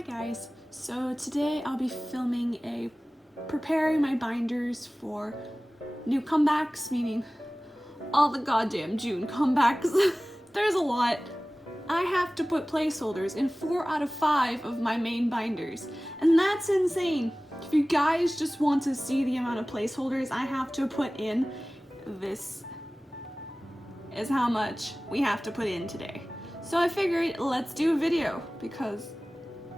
Hi guys, so today I'll be filming preparing my binders for new comebacks, meaning all the goddamn June comebacks. There's a lot. I have to put placeholders in 4 out of 5 of my main binders, and that's insane. If you guys just want to see the amount of placeholders I have to put in, this is how much we have to put in today. So I figured let's do a video because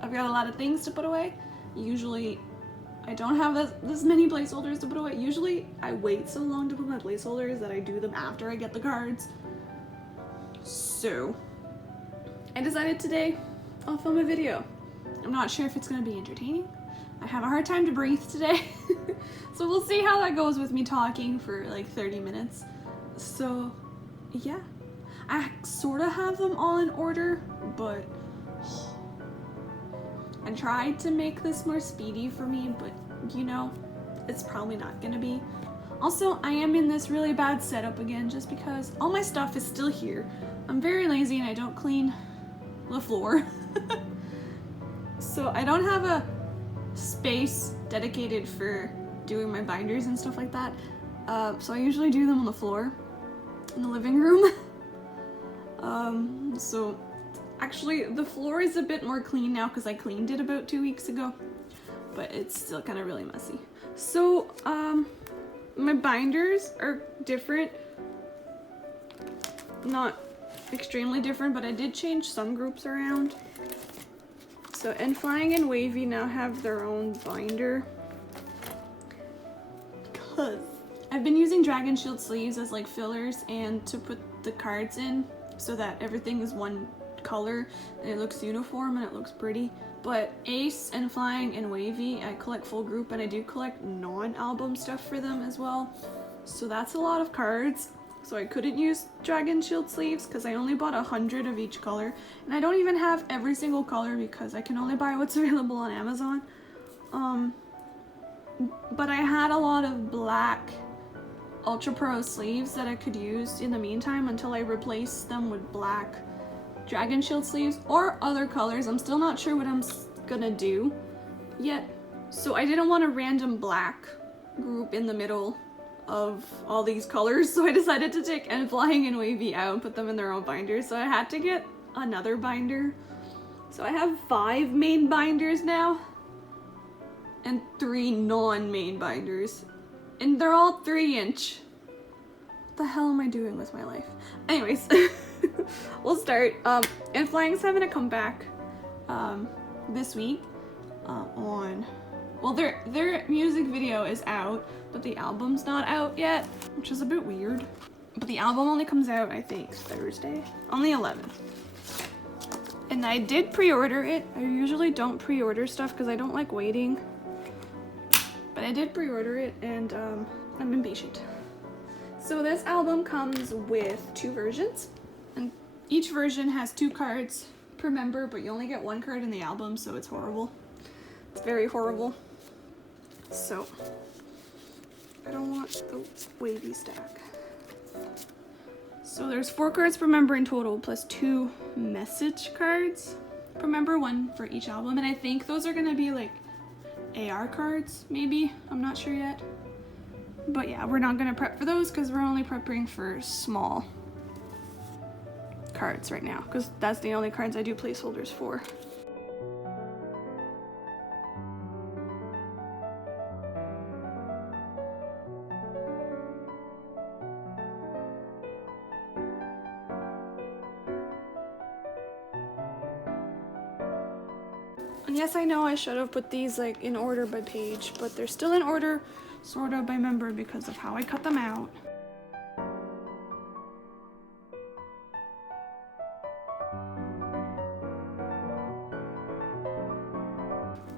I've got a lot of things to put away. Usually I don't have this many placeholders to put away. Usually I wait so long to put my placeholders that I do them after I get the cards. So I decided today I'll film a video. I'm not sure if it's gonna be entertaining. I have a hard time to breathe today. So we'll see how that goes with me talking for like 30 minutes. So yeah, I sort of have them all in order, but I tried to make this more speedy for me, but you know, it's probably not gonna be. Also, I am in this really bad setup again just because all my stuff is still here. I'm very lazy and I don't clean the floor. So I don't have a space dedicated for doing my binders and stuff like that. So I usually do them on the floor in the living room. So actually the floor is a bit more clean now because I cleaned it about 2 weeks ago, but it's still kind of really messy. So my binders are different, not extremely different, but I did change some groups around. So N.flying and Wavy now have their own binder because I've been using Dragon Shield sleeves as like fillers and to put the cards in so that everything is one color and it looks uniform and it looks pretty. But Ace, N.flying, and Wavy, I collect full group and I do collect non-album stuff for them as well. So that's a lot of cards. So I couldn't use Dragon Shield sleeves because I only bought 100 of each color. And I don't even have every single color because I can only buy what's available on Amazon. But I had a lot of black Ultra Pro sleeves that I could use in the meantime until I replace them with black Dragon Shield sleeves or other colors. I'm still not sure what I'm gonna do yet. So I didn't want a random black group in the middle of all these colors, so I decided to take N.flying and Wavy out and put them in their own binders. So I had to get another binder. So I have 5 main binders now and 3 non-main binders. And they're all 3-inch. What the hell am I doing with my life? Anyways, we'll start. N.flying's having a comeback this week well, their music video is out, but the album's not out yet, which is a bit weird. But the album only comes out, I think, Thursday, on the 11th. And I did pre-order it. I usually don't pre-order stuff because I don't like waiting. But I did pre-order it, and I'm impatient. So this album comes with 2 versions, and each version has 2 cards per member, but you only get 1 card in the album, so it's horrible. It's very horrible. So I don't want the Wavy stack. So there's 4 cards per member in total, plus 2 message cards per member, 1 for each album, and I think those are gonna be like AR cards, maybe. I'm not sure yet. But yeah, we're not gonna prep for those because we're only prepping for small cards right now because that's the only cards I do placeholders for. And yes, I know I should have put these like in order by page, but they're still in order sort of by member because of how I cut them out.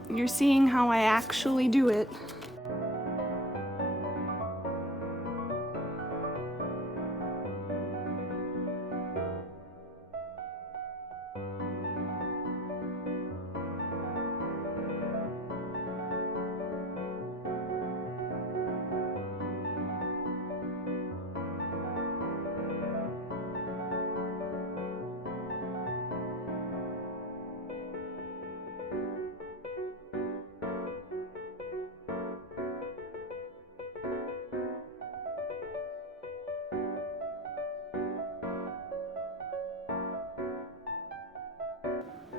You're seeing how I actually do it.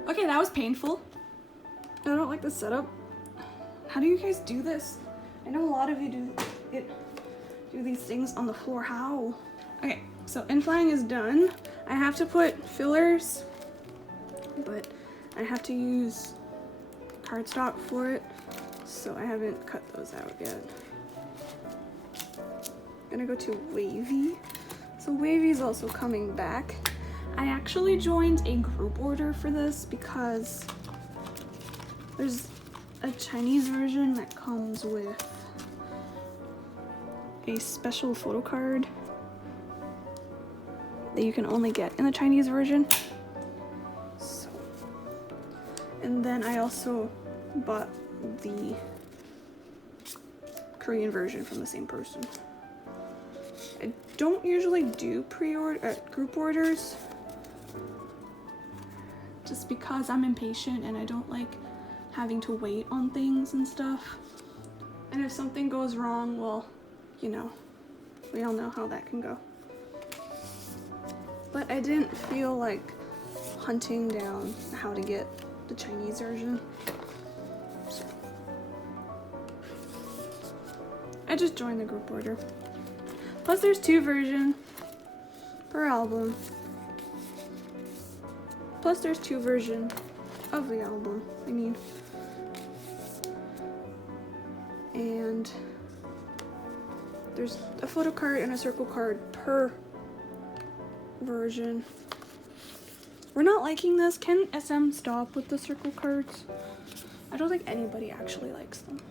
Okay, that was painful. I don't like the setup. How do you guys do this? I know a lot of you do these things on the floor. How? Okay, so N.flying is done. I have to put fillers, but I have to use cardstock for it, so I haven't cut those out yet. I'm gonna go to Wavy. So Wavy is also coming back. I actually joined a group order for this because there's a Chinese version that comes with a special photo card that you can only get in the Chinese version. So, and then I also bought the Korean version from the same person. I don't usually do group orders just because I'm impatient and I don't like having to wait on things and stuff. And if something goes wrong, well, you know, we all know how that can go. But I didn't feel like hunting down how to get the Chinese version. So I just joined the group order. Plus there's 2 versions per album. Plus there's 2 versions of the album. I mean, and there's a photo card and a circle card per version. We're not liking this. Can SM stop with the circle cards? I don't think anybody actually likes them.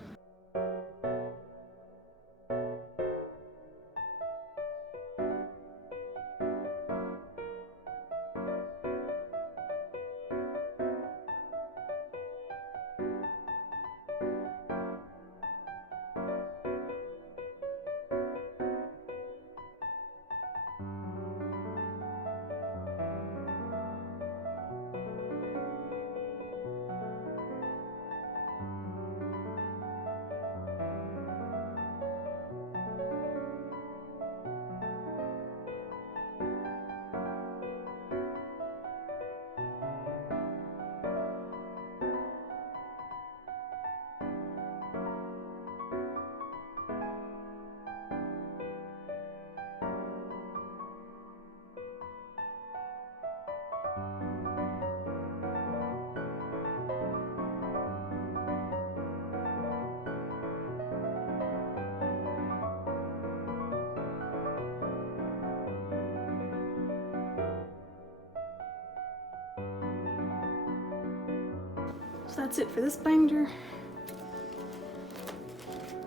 So that's it for this binder.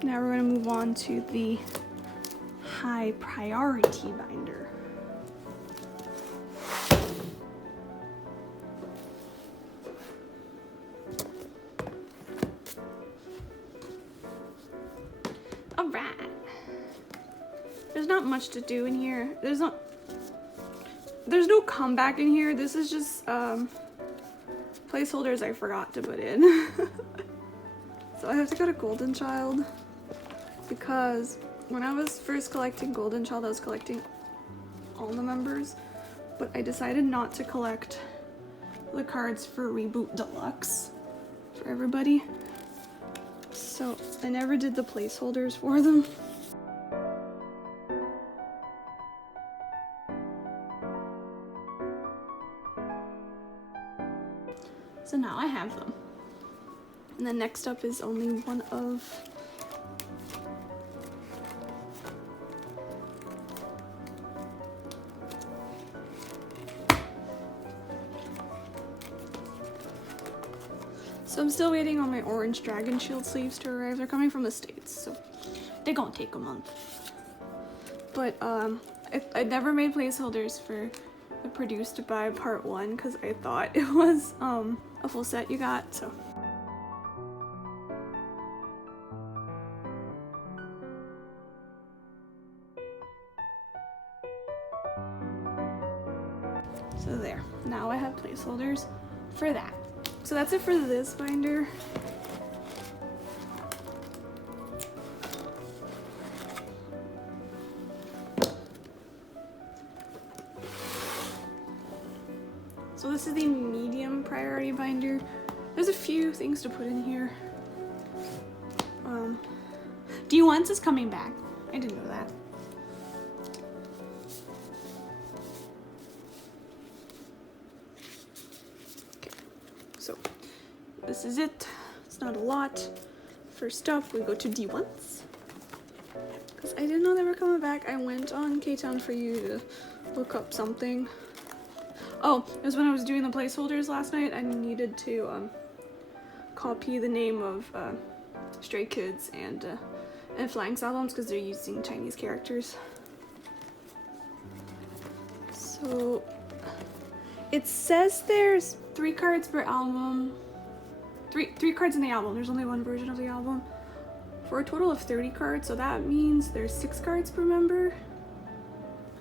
Now we're going to move on to the high priority binder. All right. There's not much to do in here. There's no comeback in here. This is just placeholders I forgot to put in. So I have to go to Golden Child because when I was first collecting Golden Child, I was collecting all the members, but I decided not to collect the cards for Reboot Deluxe for everybody. So I never did the placeholders for them. So now I have them. And then next up is only one of so I'm still waiting on my orange Dragon Shield sleeves to arrive. They're coming from the States, so they're gonna take a month. But I never made placeholders for the Produced by Part 1 because I thought it was a full set you got, so. So there, now I have placeholders for that. So that's it for this binder. So this is the medium priority binder. There's a few things to put in here. D1s is coming back. I didn't know that. Okay, so this is it. It's not a lot. First up, we go to D1s. Because I didn't know they were coming back. I went on K-Town for you to look up something. Oh, it was when I was doing the placeholders last night. I needed to copy the name of Stray Kids and N.flying's albums because they're using Chinese characters. So it says there's 3 cards per album. Three cards in the album. There's only one version of the album. For a total of 30 cards, so that means there's 6 cards per member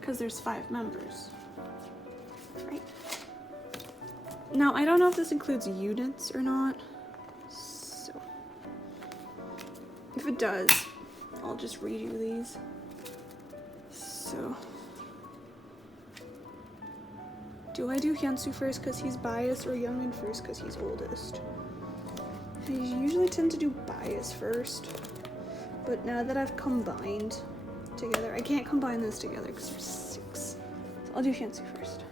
because there's 5 members. Right? Now, I don't know if this includes units or not. So if it does, I'll just read you these. So do I do Hyunsu first because he's biased or Youngin first because he's oldest? I usually tend to do bias first, but now that I've combined together, I can't combine this together because there's 6. So I'll do Hyunsu first.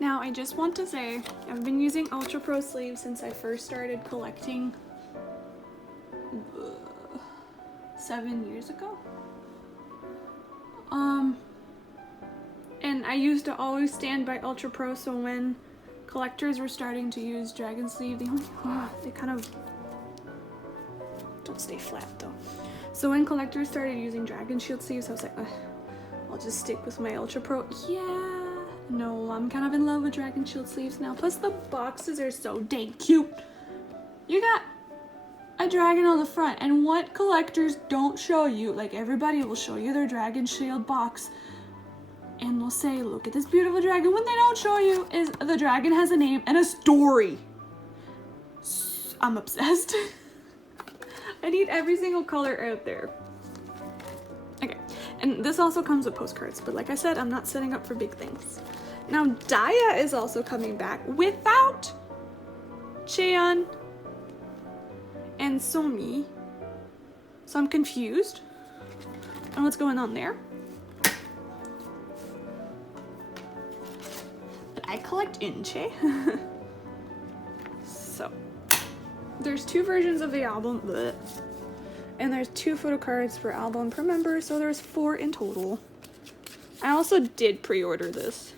Now, I just want to say, I've been using Ultra Pro sleeves since I first started collecting 7 years ago. And I used to always stand by Ultra Pro, so when collectors were starting to use Dragon Sleeve, they kind of don't stay flat though. So when collectors started using Dragon Shield sleeves, I was like, I'll just stick with my Ultra Pro. Yeah. No, I'm kind of in love with Dragon Shield sleeves now. Plus the boxes are so dang cute. You got a dragon on the front, and what collectors don't show you, like everybody will show you their Dragon Shield box and they'll say, look at this beautiful dragon. What they don't show you is the dragon has a name and a story. I'm obsessed. I need every single color out there. Okay, and this also comes with postcards, but like I said, I'm not setting up for big things. Now, Daya is also coming back without Cheon and Somi. So I'm confused on what's going on there. But I collect Inche. So there's 2 versions of the album. Bleh. And there's 2 photo cards per album per member, so there's 4 in total. I also did pre-order this.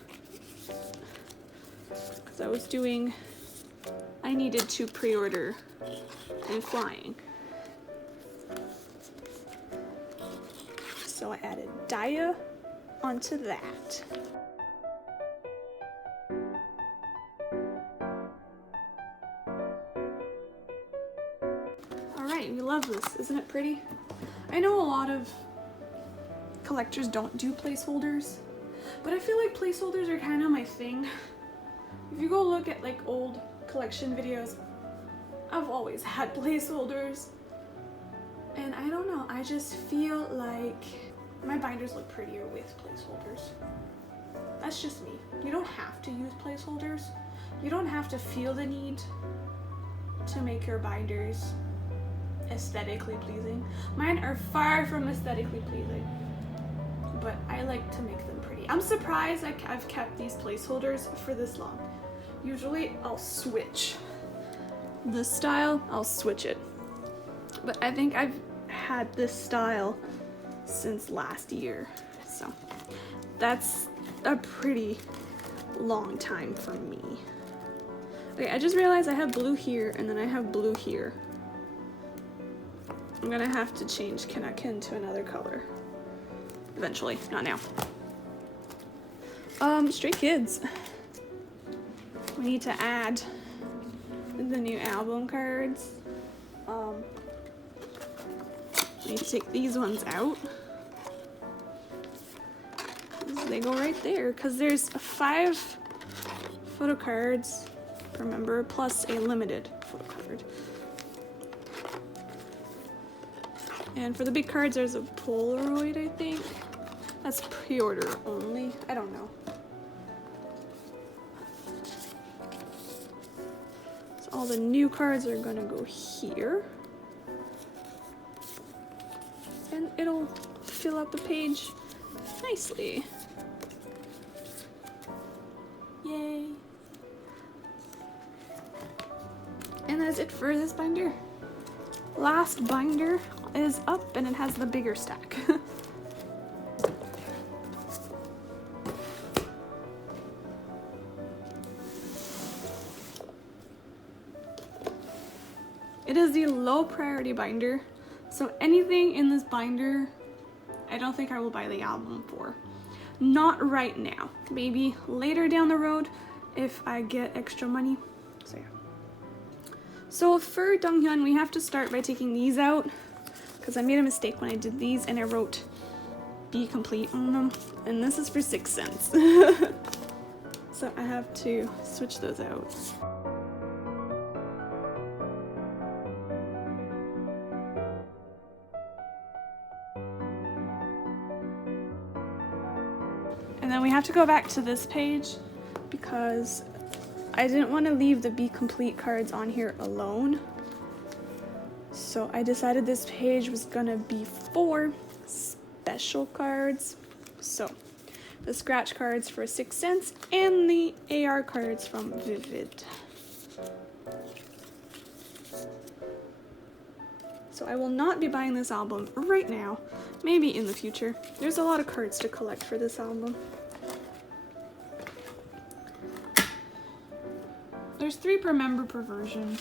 Because I needed to pre-order N.flying. So I added Daya onto that. Alright, we love this. Isn't it pretty? I know a lot of collectors don't do placeholders, but I feel like placeholders are kind of my thing. If you go look at like old collection videos, I've always had placeholders. And I don't know, I just feel like my binders look prettier with placeholders. That's just me. You don't have to use placeholders. You don't have to feel the need to make your binders aesthetically pleasing. Mine are far from aesthetically pleasing, but I like to make them pretty. I'm surprised I've kept these placeholders for this long. Usually I'll switch this style, I'll switch it. But I think I've had this style since last year. So that's a pretty long time for me. Okay, I just realized I have blue here and then I have blue here. I'm gonna have to change Kinakin to another color. Eventually, not now. Stray Kids. We need to add the new album cards. We need to take these ones out. They go right there because there's 5 photo cards per member plus a limited photo card. And for the big cards, there's a Polaroid, I think. That's pre-order only. I don't know. So all the new cards are gonna go here. And it'll fill up the page nicely. Yay. And that's it for this binder. Last binder is up and it has the bigger stack. It is the low priority binder, so anything in this binder I don't think I will buy the album for. Not right now. Maybe later down the road if I get extra money. So yeah. So for Donghyun, we have to start by taking these out because I made a mistake when I did these and I wrote Be Complete on them. And this is for 6 cents. So I have to switch those out. And then we have to go back to this page because I didn't want to leave the Be Complete cards on here alone. So I decided this page was gonna be for special cards. So the scratch cards for 6 cents and the AR cards from Vivid. So I will not be buying this album right now, maybe in the future. There's a lot of cards to collect for this album. There's 3 per member per version,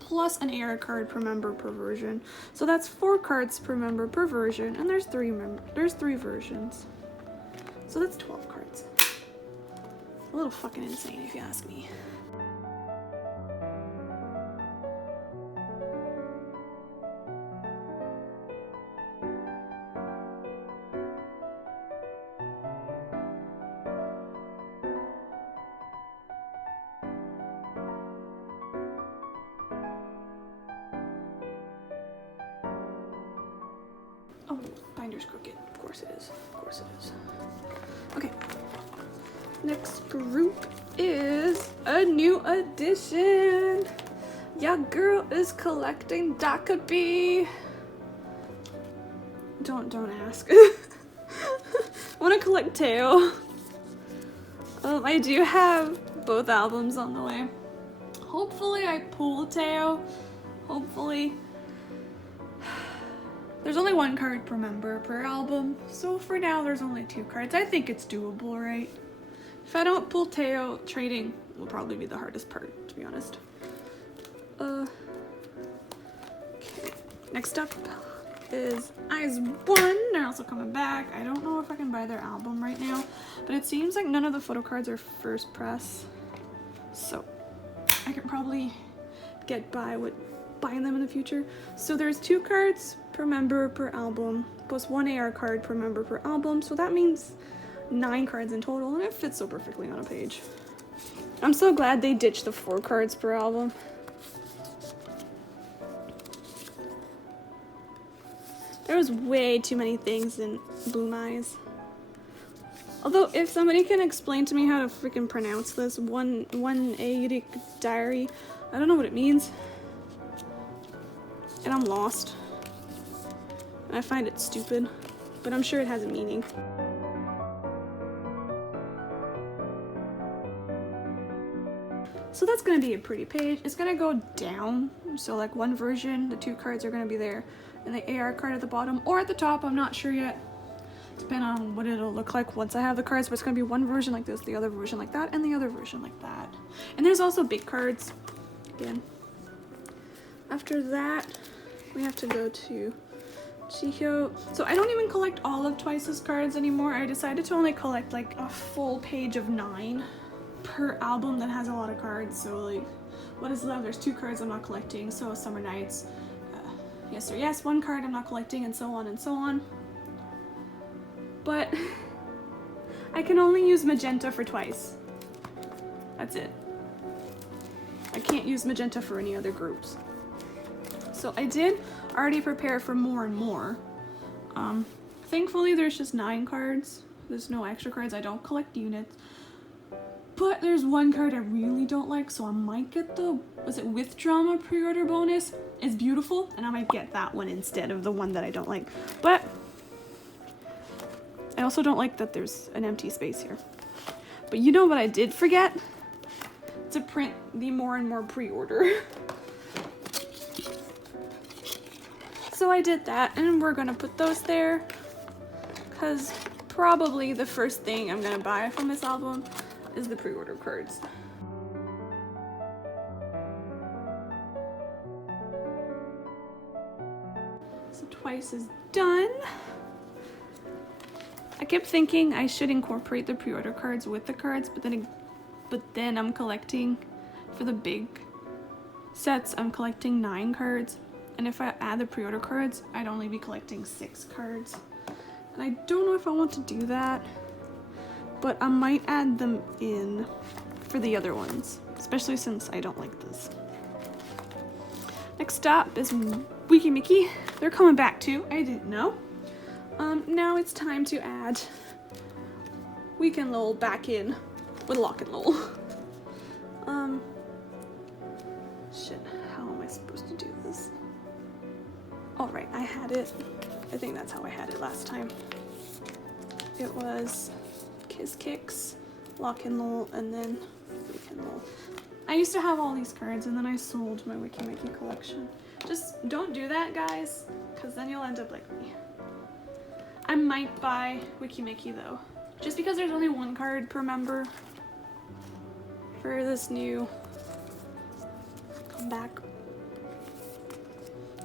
plus an AR card per member per version. So that's 4 cards per member per version, and there's 3 versions. So that's 12 cards. A little fucking insane if you ask me. Oh, binder's crooked. Of course it is. Of course it is. Okay. Next group is a new addition. Ya girl is collecting Dakabi. Don't ask. I want to collect Teo. I do have both albums on the way. Hopefully I pull Teo. Hopefully. There's only 1 card per member per album, so for now there's only 2 cards. I think it's doable, right? If I don't pull Teo, trading will probably be the hardest part, to be honest. Okay. Next up is Eyes 1. They're also coming back. I don't know if I can buy their album right now, but it seems like none of the photo cards are first press, so I can probably get by with buying them in the future. So there's 2 cards per member per album, plus 1 AR card per member per album, so that means 9 cards in total, and it fits so perfectly on a page. I'm so glad they ditched the 4 cards per album. There was way too many things in Bloom Eyes. Although, if somebody can explain to me how to freaking pronounce this, one Aetic Diary, I don't know what it means. And I'm lost. And I find it stupid, but I'm sure it has a meaning. So that's gonna be a pretty page. It's gonna go down. So like 1 version, the 2 cards are gonna be there, and the AR card at the bottom or at the top, I'm not sure yet. depending on what it'll look like once I have the cards, but it's gonna be one version like this, the other version like that, and the other version like that. And there's also big cards, again. After that, we have to go to Chihyo. So I don't even collect all of Twice's cards anymore. I decided to only collect like a full page of 9 per album that has a lot of cards. So like, what is left? There's 2 cards I'm not collecting. So Summer Nights, Yes or Yes, 1 card I'm not collecting, and so on and so on. But I can only use magenta for Twice. That's it. I can't use magenta for any other groups. So I did already prepare for more and more. Thankfully there's just 9 cards. There's no extra cards. I don't collect units. But there's 1 card I really don't like, so I might get the, was it With Drama pre-order bonus? It's beautiful, and I might get that one instead of the one that I don't like. But I also don't like that there's an empty space here. But you know what I did forget? To print the more and more pre-order. So I did that, and we're gonna put those there, because probably the first thing I'm gonna buy from this album is the pre-order cards. So Twice is done. I kept thinking I should incorporate the pre-order cards with the cards, but then I'm collecting, for the big sets, I'm collecting 9 cards. And if I add the pre-order cards, I'd only be collecting 6 cards. And I don't know if I want to do that, but I might add them in for the other ones, especially since I don't like this. Next up is Wiki Mickey. They're coming back too, I didn't know. Now it's time to add Weekend Lowell back in with Lock and Lowell. Shit, how am I supposed to do this? All right, I had it. I think that's how I had it last time. It was Kiss Kicks, Lock and Lowell, and then Weekend Lowell. I used to have all these cards, and then I sold my Wiki Mickey collection. Just don't do that, guys, because then you'll end up like me. I might buy Wiki Mickey though, just because there's only 1 card per member for this new comeback.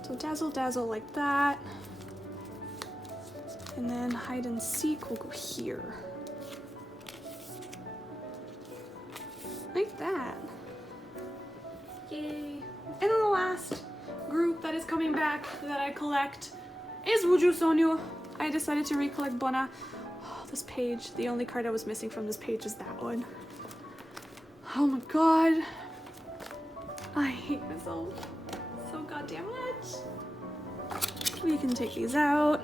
So Dazzle Dazzle like that, and then Hide and Seek will go here. Like that. Yay. And then the last group that is coming back that I collect is Wuju Sonyo. I decided to recollect Bona. Oh, this page, the only card I was missing from this page is that one. Oh my god. I hate myself so goddamn much. We can take these out.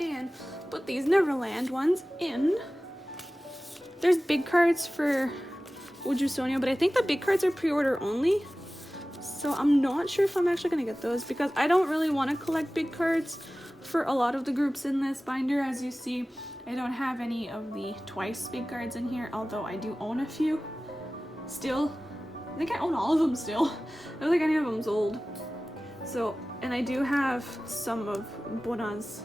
And put these Neverland ones in. There's big cards for Wuju Sonyo, but I think the big cards are pre-order only. So I'm not sure if I'm actually gonna get those because I don't really want to collect big cards for a lot of the groups in this binder. As you see, I don't have any of the Twice big cards in here, although I do own a few still. I think I own all of them still. I don't think any of them's old. So, and I do have some of Bona's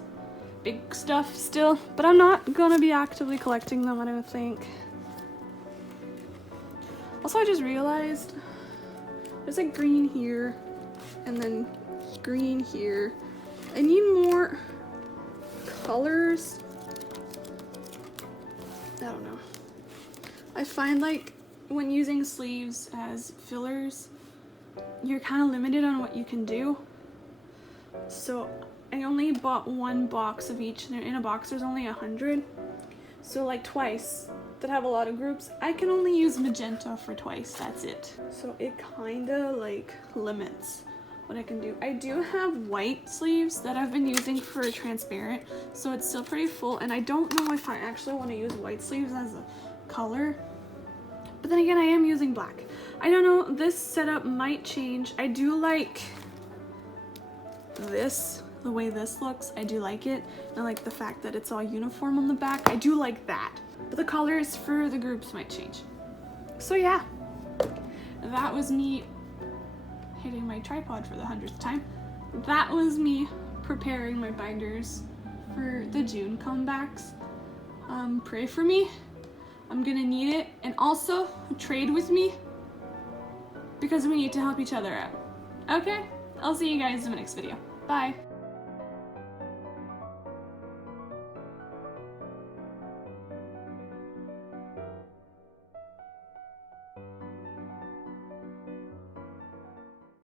big stuff still, but I'm not gonna be actively collecting them, I don't think. Also, I just realized there's like green here and then green here. I need more colors. I don't know. I find like when using sleeves as fillers, you're kind of limited on what you can do. So I only bought 1 box of each, and in a box there's only 100. So like Twice, that have a lot of groups, I can only use magenta for Twice, that's it. So it kinda like limits what I can do. I do have white sleeves that I've been using for transparent, so it's still pretty full, and I don't know if I actually want to use white sleeves as a color. But then again, I am using black. I don't know, this setup might change. I do like this, the way this looks. I do like it. And I like the fact that it's all uniform on the back. I do like that. But the colors for the groups might change. So yeah, that was me hitting my tripod for the 100th time. That was me preparing my binders for the June comebacks. Pray for me. I'm gonna need it. And also trade with me because we need to help each other out. Okay, I'll see you guys in the next video. Bye.